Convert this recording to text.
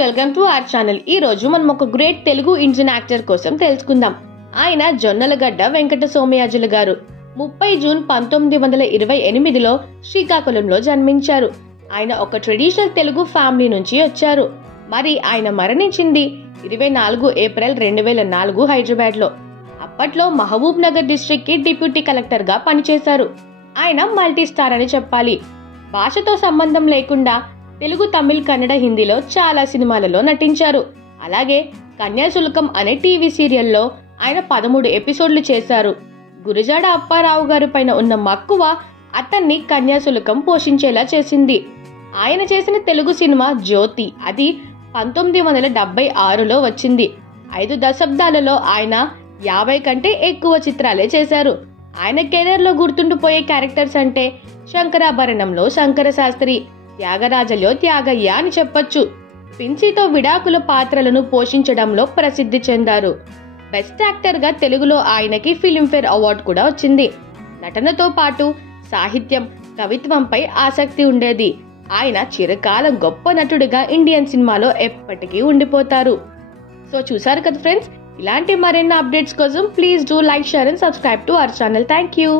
Welcome to our channel. ఈ రోజు మనం ఒక గ్రేట్ తెలుగు ఇండియన్ యాక్టర్ కోసం తెలుసుకుందాం. ఆయన జొన్నలగడ్డ వెంకట సోమయాజులు గారు 30 జూన్ 1928లో శ్రీకాకుళంలో జన్మించారు. ఆయన ఒక ట్రెడిషనల్ తెలుగు ఫ్యామిలీ నుంచి వచ్చారు. మరి ఆయన మరణించింది 24 ఏప్రిల్ 2004 హైదరాబాద్ లో. అప్పట్లో మహబూబ్ నగర్ డిస్ట్రిక్ట్ కి డిప్యూటీ కలెక్టర్ గా పనిచేశారు. ఆయన మల్టీ స్టార్ అని చెప్పాలి. భాషతో సంబంధం లేకుండా తెలుగు, తమిళ్, కన్నడ, హిందీలో చాలా సినిమాలలో నటించారు. అలాగే కన్యాశుల్కం అనే టీవీ సీరియల్లో ఆయన 13 ఎపిసోడ్లు చేశారు. గురజాడ అప్పారావు గారి పైన ఉన్న మక్కువ అతన్ని కన్యాశుల్కం పోషించేలా చేసింది. ఆయన చేసిన తెలుగు సినిమా జ్యోతి, అది 1976లో వచ్చింది. 5 దశాబ్దాలలో ఆయన 50 కంటే ఎక్కువ చిత్రాలే చేశారు. ఆయన కెరీర్ లో గుర్తుండిపోయే క్యారెక్టర్స్ అంటే శంకరాభరణంలో శంకర శాస్త్రి, త్యాగరాజలో త్యాగయ్య అని చెప్పొచ్చు. పిన్సీతో విడాకుల పాత్రలను పోషించడంలో ప్రసిద్ధి చెందారు. బెస్ట్ యాక్టర్ గా తెలుగులో ఆయనకి ఫిల్మ్ఫేర్ అవార్డు కూడా వచ్చింది. నటనతో పాటు సాహిత్యం, కవిత్వంపై ఆసక్తి ఉండేది. ఆయన చిరకాలం గొప్ప నటుడిగా ఇండియన్ సినిమాలో ఎప్పటికీ ఉండిపోతారు. సో చూసారు కదా ఫ్రెండ్స్, ఇలాంటి మరిన్ని అప్డేట్స్ కోసం please do like, share and subscribe to our channel. Thank you.